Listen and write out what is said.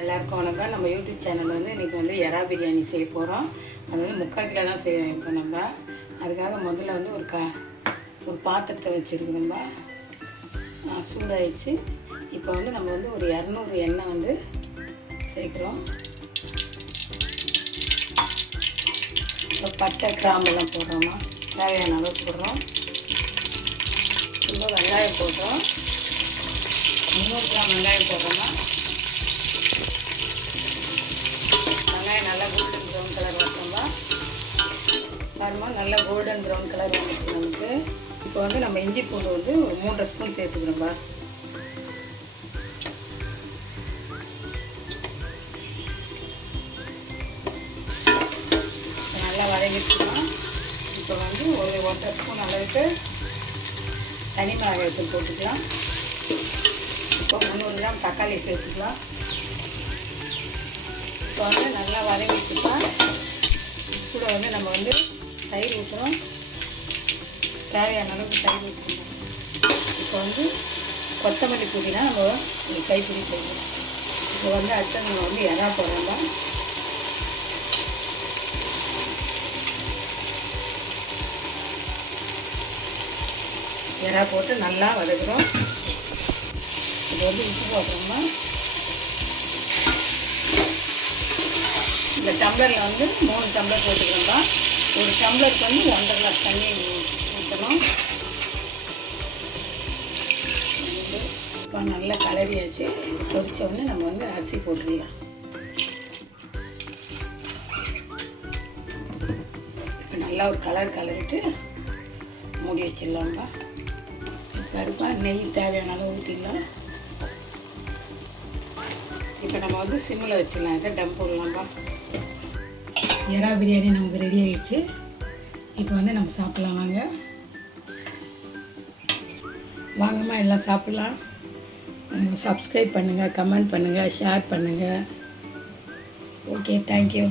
எல்லாருக்கும் வணக்கம். நம்ம யூடியூப் சேனல் இன்றைக்கி எறா பிரியாணி செய்ய போகிறோம். அது 3/4 கிலோ தான் செய்யணும். இப்போ நம்ம அதுக்காக முதல்ல ஒரு பாத்திரத்தை வச்சுருக்கிறோம்பா. சூடாகிடுச்சு. இப்போ நம்ம ஒரு 200 எண்ணெய் சேர்க்குறோம். இப்போ பட்டை கிராம்பெல்லாம் போடுறோமா, தேவையான அளவு போடுறோம். இப்போ வெங்காயம் போடுறோம். 300 கிராம் வெங்காயம் போடுறோமா. வெங்காயம் நல்லா கோல்டன் ப்ரௌன் கலர் வரணும்பா. பாருமா, நல்லா கோல்டன் ப்ரௌன் கலர் வந்துச்சு நமக்கு. இப்போ நம்ம இஞ்சி பூண்டு ஒரு 3 ஸ்பூன் சேர்த்துக்கிறோம்பா. நல்லா வதங்கிடுச்சுன்னா இப்போ ஒரு 1.5 ஸ்பூன் அளவுக்கு தனி மிளகாய் தூள் போட்டுக்கலாம். இப்போ 300 கிராம் தக்காளி சேர்த்துக்கலாம். இப்போ நல்லா வதங்கிடுச்சுப்பா. கூட நம்ம தயிர் ஊற்றுறோம். தேவையான அளவுக்கு தயிர் ஊற்றுறோம். இப்போ கொத்தமல்லி புதினா நம்ம ஒரு கைப்பிடி செய்யணும். இப்போ அடுத்து நம்ம எறா போடுறோம். எறா போட்டு நல்லா வதக்குறோம். இது உப்பு போடுறோம்னா இந்த டம்ளரில் 3 டம்ளர் போட்டுக்கிறோம்பா. ஒரு டம்ளருக்கு 1.5 கிளாஸ் தண்ணி ஊற்றணும். இப்போ நல்லா கலரியாச்சு. கொதிச்ச உடனே நம்ம அரிசி போட்டுடலாம். இப்போ நல்லா ஒரு கலரிட்டு மூடி வச்சிடலாம்பா. கருப்பா நெய் தேவையான அளவு ஊற்றிடலாம். இப்போ நம்ம சிம்மில் வச்சிடலாம். இதை டம் போடலாம்பா. எறா பிரியாணி நமக்கு ரெடி ஆகிடுச்சு. இப்போ நம்ம சாப்பிட்லாம். வாங்கம்மா, எல்லாம் சாப்பிட்லாம். சப்ஸ்கிரைப் பண்ணுங்கள், கமெண்ட் பண்ணுங்கள், ஷேர் பண்ணுங்கள். Okay, thank you.